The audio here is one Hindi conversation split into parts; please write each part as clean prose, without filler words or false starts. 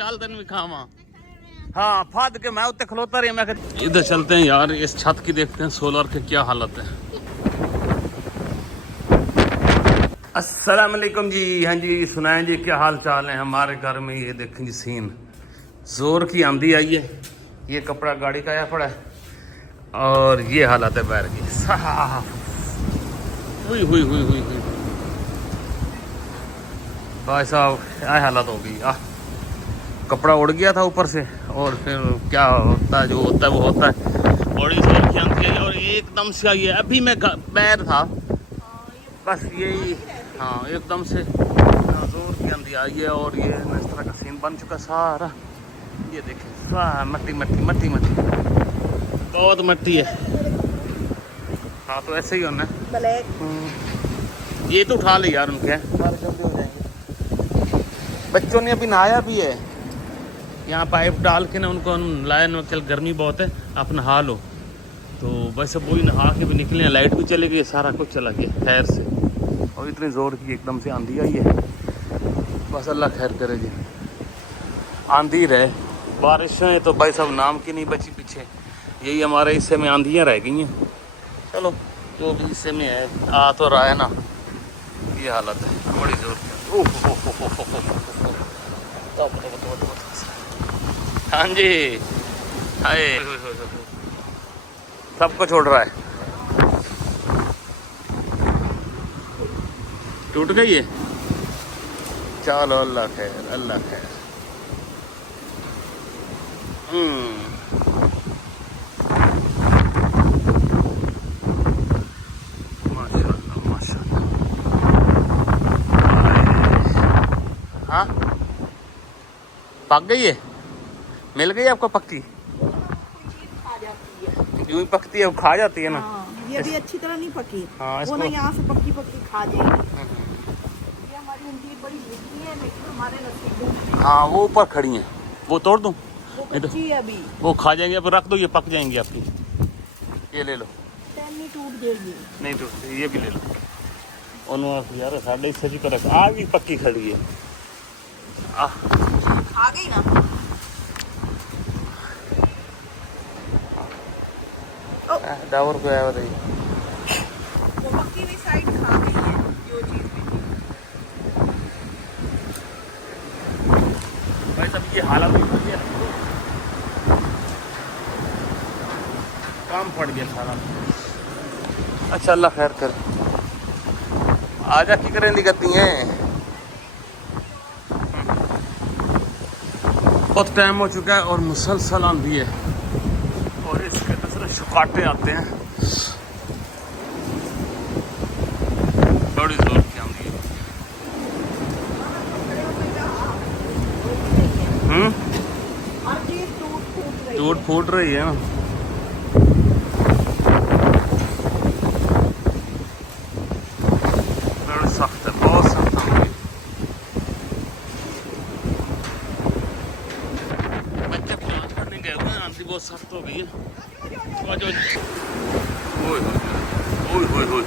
चाल दिन भी खावा हाँ फाद के मैं उत्ते खलोता रही मैं इधर चलते हैं यार, इस छत की देखते हैं सोलर की क्या हालत है। अस्सलाम वालेकुम जी, हाँ जी सुनाएं जी क्या हाल चाल है हमारे घर में। ये देखें जी सीन, जोर की आंधी आई है, ये कपड़ा गाड़ी का आया पड़ा है और ये हालत है पैर की। हुई हुई हुई हुई हुई भाई साहब क्या हालत हो गई। कपड़ा उड़ गया था ऊपर से और फिर क्या होता है, जो होता है वो होता है। बड़ी जोर की आंधी आई और एकदम से आई है। अभी मैं पैर था बस यही, हाँ एकदम से जोर की आंधी आई है और ये इस तरह का सीन बन चुका सारा। ये देखें सारा मट्टी मट्टी मट्टी मट्टी, बहुत मट्टी है। हाँ तो ऐसे ही होना है। ये तो उठा ले यार, उनके जल्दी हो जाएंगे। बच्चों ने अभी नहाया भी है, यहाँ पाइप डाल के ना उनको लाया ना, कल गर्मी बहुत है आप नहा लो। तो वैसे वही नहा के भी निकले, लाइट भी चली गई, सारा कुछ चला गया खैर से। और इतनी ज़ोर की एकदम से आंधी आई है, बस अल्लाह खैर करे जी। आंधी रहे बारिशें तो भाई सब नाम की नहीं बची पीछे। यही हमारे हिस्से में आंधियाँ रह गई हैं। चलो जो भी हिस्से में है आ तो रहा है ना। ये हालत है बड़ी जोर की। हाँ जी हाय सबको छोड़ रहा है। टूट गई है, चलो अल्लाह खैर अल्लाह खैर। माशाल्लाह माशाल्लाह। हाँ पक गई है, मिल गई आपको पक्की? यूं ही पकती है, वो खा जाती है ना। ये भी अच्छी तरह नहीं पकी। हाँ, वो ना यहाँ से पक्की पक्की खा जाएगी। ये हमारी उनकी बड़ी बिजली है लेकिन हमारे नसीब में। हाँ वो ऊपर खड़ी हैं, वो तोड़ दूं? वो कच्ची है अभी, वो खा जाएंगे, अब रख दो, ये पक जाएंगी आपकी। ये ले लो। नहीं टूट जाएगी, नहीं टूटती, ये भी ले लो। और यार साढ़े इससे भी कर आगे पक्की खड़ी है। आ गई ना। डावर को आया बताइए। वो पक्की हुई साइड खा गई है जो चीज भी थी। भाई सब ये हालत हुई है, काम पड़ गया सारा। अच्छा अल्लाह खैर कर। आजा की करें दिखती हैं, बहुत टाइम हो चुका है और मुसलसल आंधी है और इसके दूसरे शुकाटे आते हैं। बड़ी जोर की आंधी है। हर चीज टूट फूट रही है ना। बड़ी सख्त है, बहुत सख्त आंधी है। बच्चे क्लास पढ़ने गए हुए हैं, आंधी बहुत सख्त हो गई है। ओए ओए ओए ओए।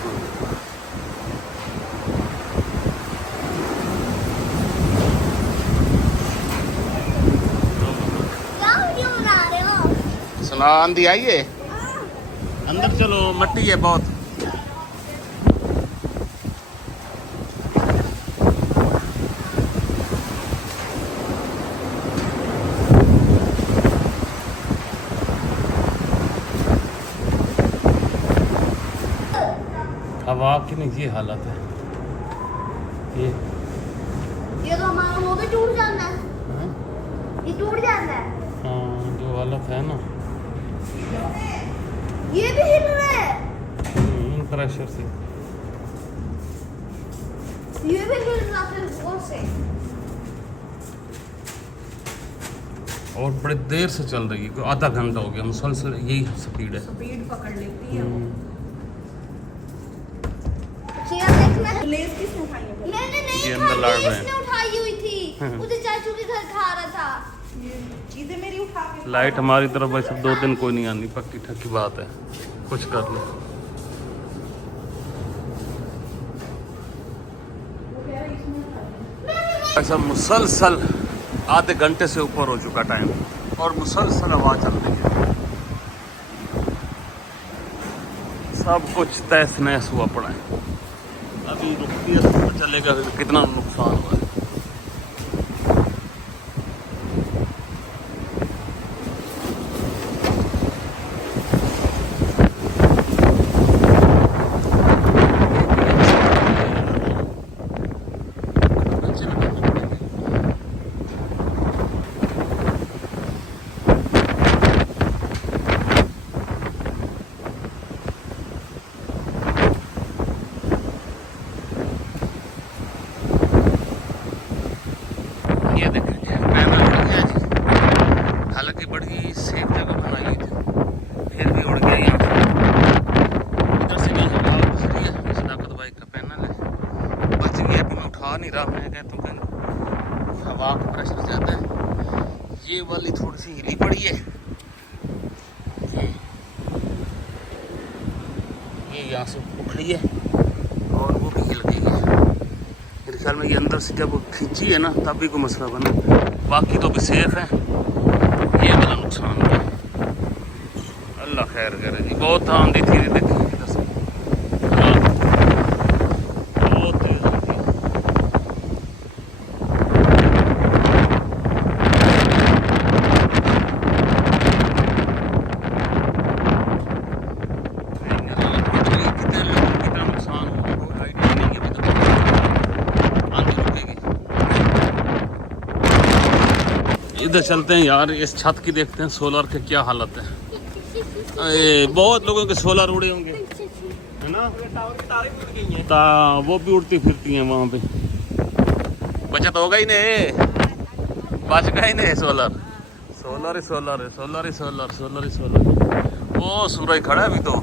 सुना आंधी आई है, अंदर चलो मट्टी है बहुत। हवा की नहीं ये हालत है। ये तो हमारा वो भी टूट जाता है। हाँ? ये टूट जाता है। हाँ जो हालत है ना, ये भी हिल रहा है। प्रेशर से ये भी हिल रहा है जोर से। और बड़े देर से चल रही है, आधा घंटा हो गया मुसलसल यही स्पीड है। स्पीड पकड़ लेती है वो। चेयर देखना। लेस किसने उठाई है? मैंने नहीं ये अंदर लड़ रहे हैं। इसने उठाई हुई थी। मुझे चाचू के घर खा रहा था। ये चीजें मेरी उठा के। लाइट हमारी तरफ भाई सब 2 दिन कोई नहीं आनी, पक्की ठक्की बात है, कुछ कर लो। ऐसा मुसलसल आधे घंटे से ऊपर हो चुका टाइम और मुसलसल हवा चल रही है। सब कुछ तहस नहस हुआ पड़ा है। अभी रुकती है तो पता चलेगा कितना नुकसान हुआ है। ये देखिए पैनल उड़ गया जी। हालांकि बड़ी सेफ जगह बनाई हुई थी, फिर भी उड़ गया यहाँ से। इधर से भी हवा घुस रही है। सदाकत भाई का पैनल है, बच गया। अभी मैं उठा नहीं रहा, मैं कहता हूँ कि हवा का प्रेशर ज़्यादा है। ये वाली थोड़ी सी हिली पड़ी है, ये यहाँ से उखड़ी है और वो भी हिल गई है। मेरे ख्याल में ये अंदर से जब खींची है ना तब भी कोई मसला बना, बाकी तो भी सेफ है। ये वाला नुकसान है। अल्लाह खैर करे जी। बहुत आंधी थी, देखिए इधर से बहुत तेज आंधी। कितने लोगों को कितना नुकसान हुआ कोई आइडिया नहीं है। आंधी रुकेगी। इधर चलते हैं यार, इस छत की देखते हैं सोलर के क्या हालत है। बहुत लोगों के सोलर उड़े होंगे, है ना। वो भी उड़ती फिरती हैं वहाँ पे। बचत हो गई नहीं, बच गई नहीं। सोलर सोलर ही सोलर है, सोलर ही सोलर, सोलर ही सोलर। वो सूरज खड़ा है अभी तो।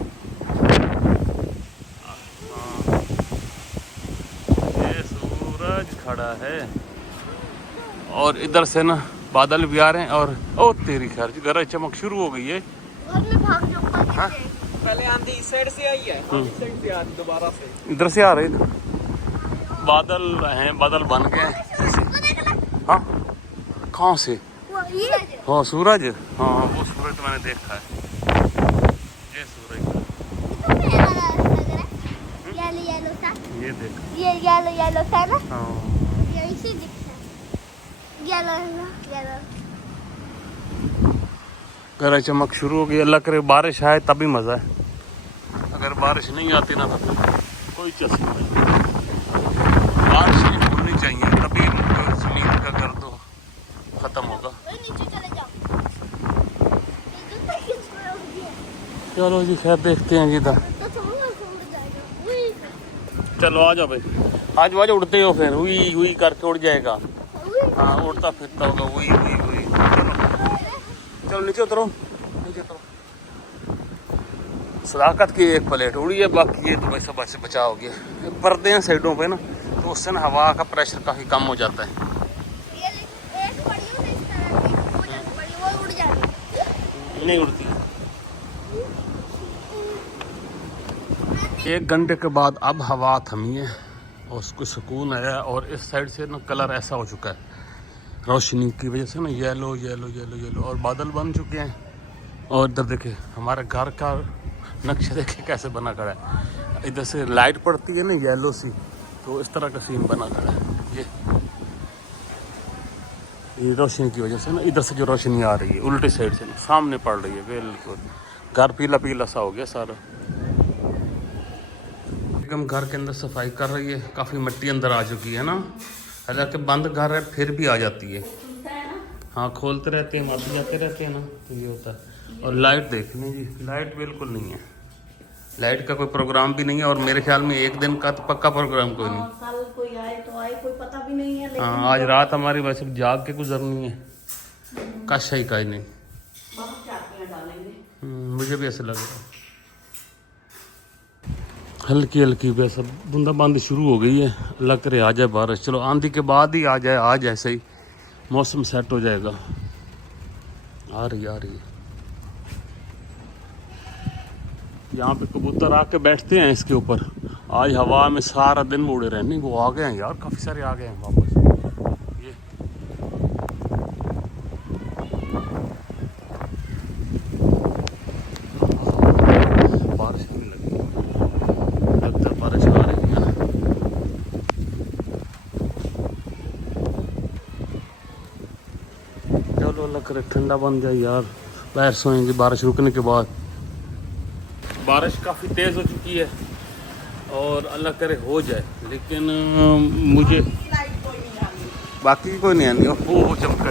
ये सूरज खड़ा है और इधर से ना बादल भी आ रहे हैं। और ओ तेरी खैर गरज चमक शुरू हो गई है। और मैं भाग जाऊंगा। हाँ? पहले आंधी इस साइड से आई है, इस साइड से आ रही दोबारा से। इधर से आ रहे हैं, बादल हैं, बादल बन गए हैं। हाँ कहाँ से? ये हाँ सूरज, हाँ वो सूरज तो मैंने देखा है। ये सूरज तो मेरा लग रहा है। येलो सा, ये देख। ये येलो सा ना, हाँ ये इसी दिखता है। येलो गरज चमक शुरू हो गई। अल्लाह करे बारिश आए तभी मज़ा है। अगर बारिश नहीं आती ना तो कोई चस्क नहीं। बारिश नहीं होनी चाहिए, तभी ज़मीन का गर्द ख़त्म होगा। नीचे चले जाओ। चलो जी खैर देखते हैं इधर। तो थोड़ा उड़ जाएगा। चलो आ जाओ भाई, आज वाज उड़ते हो फिर हुई हुई करके उड़ जाएगा। हाँ उड़ता फिरता होगा हुई हुई हुई। चलो नीचे उतरो, नीचे उतरो। सदाकत की एक प्लेट उड़ी है, बाकी ये तो भाई सब से बचाव हो गया। पर्दे हैं साइडों पे ना, तो उससे ना हवा का प्रेशर काफ़ी कम हो जाता है। एक पड़ी हो ना इस तरह की, वो जैसे पड़ी वो उड़ जाती है। नहीं उड़ती। एक घंटे के बाद अब हवा थमी है और उसको सुकून आया। और इस साइड से ना कलर ऐसा हो चुका है रोशनी की वजह से ना, येलो येलो येलो येलो, और बादल बन चुके हैं। और इधर देखे हमारे घर का नक्शा देखे कैसे बना खड़ा है। इधर से लाइट पड़ती है ना येलो सी, तो इस तरह का सीन बना खड़ा है। ये रोशनी की वजह से ना, इधर से जो रोशनी आ रही है उल्टी साइड से ना सामने पड़ रही है बिल्कुल। घर पीला पीला सा हो गया सारा। एकदम घर के अंदर सफाई कर रही है, काफ़ी मिट्टी अंदर आ चुकी है ना। हालांकि बंद घर है फिर भी आ जाती है। हाँ खोलते रहते हैं, आते जाते रहते हैं ना, तो ये होता है। और लाइट देख लें जी, लाइट बिल्कुल नहीं है। लाइट का कोई प्रोग्राम भी नहीं है और मेरे ख्याल में एक दिन का तो पक्का प्रोग्राम कोई नहीं। कल कोई आए तो आए, कोई पता भी नहीं है। लेकिन हाँ आज रात हमारी वैसे जाग के गुजरनी है, कश ही का ही नहीं। बहुत चाटियां डालेंगे। मुझे भी ऐसा लग रहा है। हल्की हल्की वैसा बूंदाबांदी शुरू हो गई है। अल्लाह करे आ जाए बारिश। चलो आंधी के बाद ही आ जाए, आज ऐसे ही मौसम सेट हो जाएगा। आ रही है। यहाँ पे कबूतर आके बैठते हैं इसके ऊपर। आज हवा में सारा दिन उड़े रहे। नहीं वो आ गए हैं यार, काफ़ी सारे आ गए हैं वापस। ये चलो अल्लाह करे ठंडा बन जाए यार, बाहर सोएंगे बारिश रुकने के बाद। बारिश काफ़ी तेज़ हो चुकी है और अल्लाह करे हो जाए, लेकिन मुझे बाकी कोई नहीं आनी। वो चमका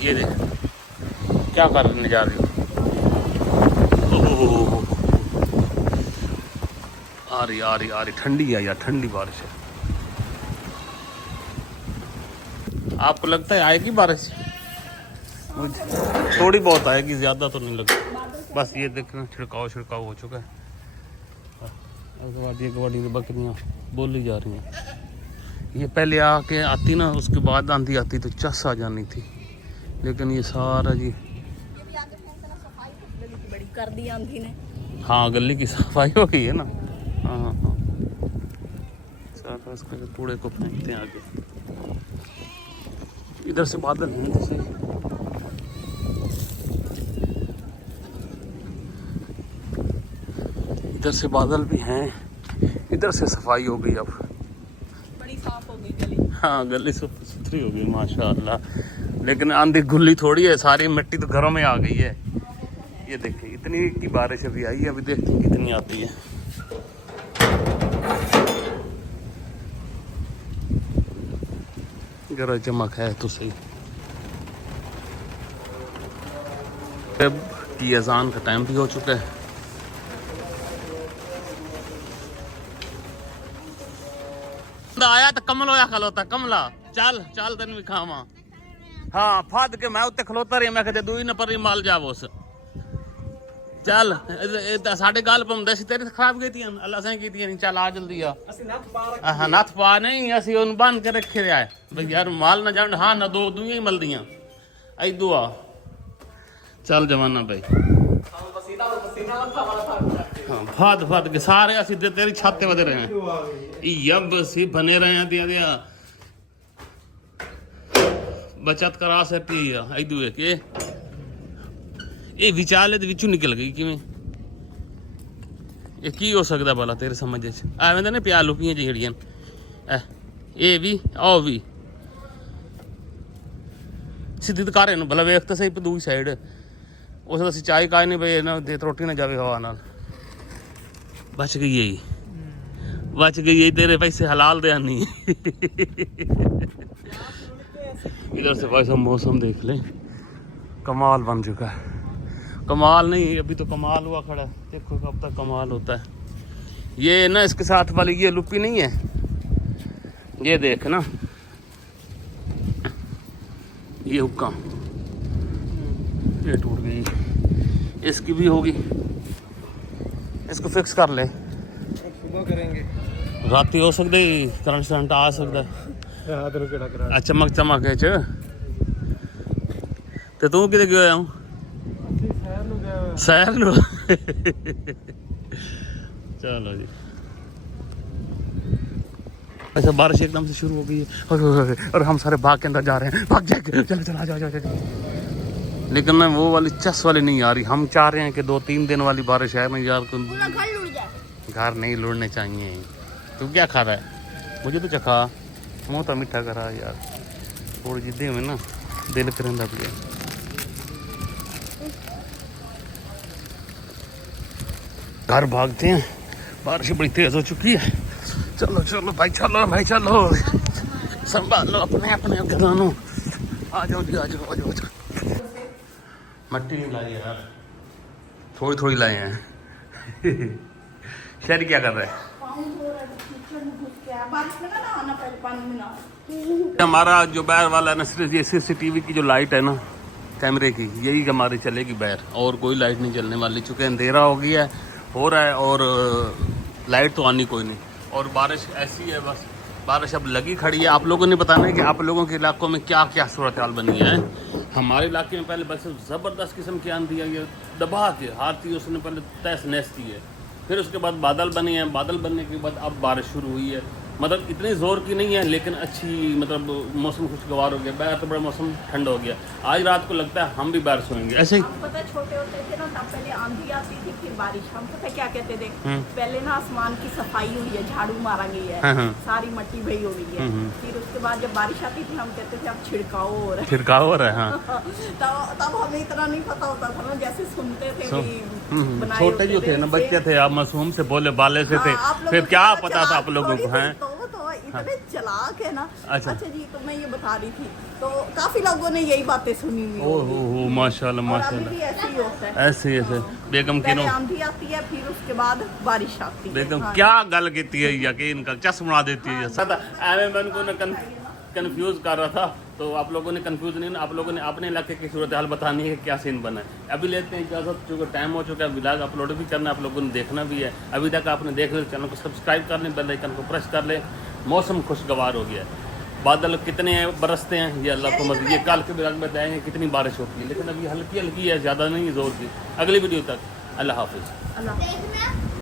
ये देख क्या करने जा रही हो। आ रही ठंडी है यार, ठंडी बारिश है। आपको लगता है आएगी बारिश? मुझे थोड़ी बहुत आएगी, ज़्यादा तो नहीं लगता। बस ये देखना छिड़काव हो चुका है। उसके बाद ये गाड़ी की बकरियाँ बोली जा रही हैं। ये पहले आके आती ना, उसके बाद आंधी आती तो चस आ जानी थी, लेकिन ये सारा जी बड़ी कर दी आंधी ने। हाँ गली की सफाई हो गई है ना। हाँ सारा उसके कूड़े को फेंकते हैं आगे। इधर से बादल हैं जैसे, इधर से बादल भी हैं, इधर से सफाई हो गई, अब बड़ी साफ हो गई गली। हाँ गली सुथरी हो गई माशाल्लाह। लेकिन आंधी गुल्ली थोड़ी है, सारी मिट्टी तो घरों में आ गई है। ये देखिए इतनी की बारिश अभी आई है, अभी देखते हैं कितनी आती है। जरा चमक है तो सही। अब की अजान का टाइम भी हो चुका है। आया तो कमल होया खलोता, कमला चल चल तेन भी खावा। हाँ फद के मैं उत्ते खलोता रही, मैं कहते दुई न पर माल जावो उस चल साढ़े गाल पाਉਂਦੇ ਸੀ तेरी खराब की अल्लाह से की नहीं। चल आ जल्दी आ। हाँ नथ पा नहीं असी उन बन के रखे रहा है भाई यार, माल ना जान। हाँ ना दो दुई ही मिलदियां ऐदू आ। चल जमाना भाई हाँ फद के सारे असी तेरी छाते बदे रहे हैं। यब सी बने रहे हैं दिया बचत करा सकती है ऐदू है के ये विचाले दे विचों निकल गई किवें? ये की हो सकता भला तेरे समझ च? एवें ने प्या लुकियां ਜਿਹੜੀਆਂ ਇਹ ਵੀ ਆ ਵੀ ਸਿੱਧੀ ਦੁਕਾਰੇ ਨੂੰ ਭਲਾ ਵੇਖ ਤਾਂ ਸਹੀ ਦੂਜੀ ਸਾਈਡ ਉਸ ਦਾ ਸਿੰਚਾਈ ਕਾਇ ਨਹੀਂ ਬਈ ਇਹਨਾਂ ਦੇ ਰੋਟੀ ਨਾ ਜਾਵੇ ਹਵਾ ਨਾਲ। बच गई है तेरे पैसे हलाल दे नहीं। इधर से भाई सब मौसम देख ले, कमाल बन चुका है। कमाल नहीं अभी तो कमाल हुआ खड़ा है, देखो कब तक कमाल होता है। ये ना इसके साथ वाली ये लुप्पी नहीं है, ये देख ना ये हुक्का ये टूट गई, इसकी भी होगी, इसको फिक्स कर ले। सुबह करेंगे, राती हो सकता है करंट शरंट आ सकता है। चमक च ते तू किते गया हूँ शहर नु। चलो जी अच्छा बारिश एकदम से शुरू हो गई है और हम सारे भाग के अंदर जा रहे हैं। भाग जाए चल आ जाओ। लेकिन ना वो वाली चस वाली नहीं आ रही। हम चाह रहे हैं कि 2-3 दिन वाली बारिश है। मैं यार घर नहीं लुड़ने चाहिए। तू क्या खा रहा है? मुझे तो चखा, मुँह तो मीठा करा यार। थोड़ी जिद्दे में ना दिल करेंदा भी है। घर भागते हैं, बारिश बड़ी तेज हो चुकी है। चलो भाई चलो संभालो अपने घरानों। आ जाओ जी आ जाओ। मट्टी नहीं लाई यार, थोड़ी लाए हैं। शहरी क्या कर रहे हैं? हमारा जो बाहर वाला ना सिर्फ ये CCTV की जो लाइट है ना कैमरे की, यही हमारी चलेगी बाहर, और कोई लाइट नहीं चलने वाली। चूँकि अंधेरा हो रहा है और लाइट तो आनी कोई नहीं। और बारिश ऐसी है, बस बारिश अब लगी खड़ी है। आप लोगों ने बताना है कि आप लोगों के इलाकों में क्या क्या सूरत हाल बनी है। हमारे इलाके में पहले बस ज़बरदस्त किस्म की आंधी आई है, दबा के हाथी उसने पहले तहस नहस की है। फिर उसके बाद बादल बने हैं, बादल बनने के बाद अब बारिश शुरू हुई है। मतलब इतनी जोर की नहीं है लेकिन अच्छी, मतलब मौसम खुशगवार हो गया। बाहर तो बड़ा मौसम ठंडा हो गया। आज रात को लगता है हम भी बाहर सोएंगे ऐसे ही। हम पता है छोटे होते थे ना, तब पहले आंधी आती थी फिर बारिश। हम पता है क्या कहते थे, पहले ना आसमान की सफाई हुई है, झाड़ू मारा गई है, सारी मट्टी भई हो गई है। फिर उसके बाद जब बारिश आती थी हम कहते थे अब छिड़काव हो रहा है। छिड़काव हो रहा है, हाँ। तब हमें इतना नहीं पता होता था ना, जैसे सुनते थे बनाए छोटे होते जो थे ना बच्चे थे, आप मासूम से बोले बाले से थे, हाँ, आप लोगों फिर को क्या पता पता था चला आप लोगों को, हैं? तो इतने चालाक है ना। अच्छा। जी, तो मैं ये बता रही थी, तो काफी लोगों ने यही बातें सुनी हुई होगी। ओहो माशाल्लाह और अभी माशाल्लाह। भी ऐसे ही होता है। ऐसे ऐसे बेगम पहले किनो आंधी आती है फिर उसके बाद बारिश आती है। बेगम हाँ। क्या गल कीती है यकीन कर चश्मा देती है सदा एवे मन को न कंफ्यूज कर रहा था। तो आप लोगों ने कंफ्यूज नहीं, आप लोगों ने अपने इलाके की सूरत हाल बतानी है, क्या सीन बना है। अभी लेते हैं इजाजत, चूँकि टाइम हो चुका है, व्लॉग अपलोड भी करना है, आप लोगों ने देखना भी है। अभी तक आपने देख लिया, चैनल को सब्सक्राइब कर लें, बेल आइकन को प्रेस कर लें। मौसम खुशगवार हो गया है। बादल कितने बरसते हैं ये अल्लाह को मर्जी, ये कल के व्लॉग में बताएंगे कितनी बारिश होती है, लेकिन अभी हल्की हल्की है, ज़्यादा नहीं जोर की। अगली वीडियो तक अल्लाह हाफिज़। अल्लाह। देखना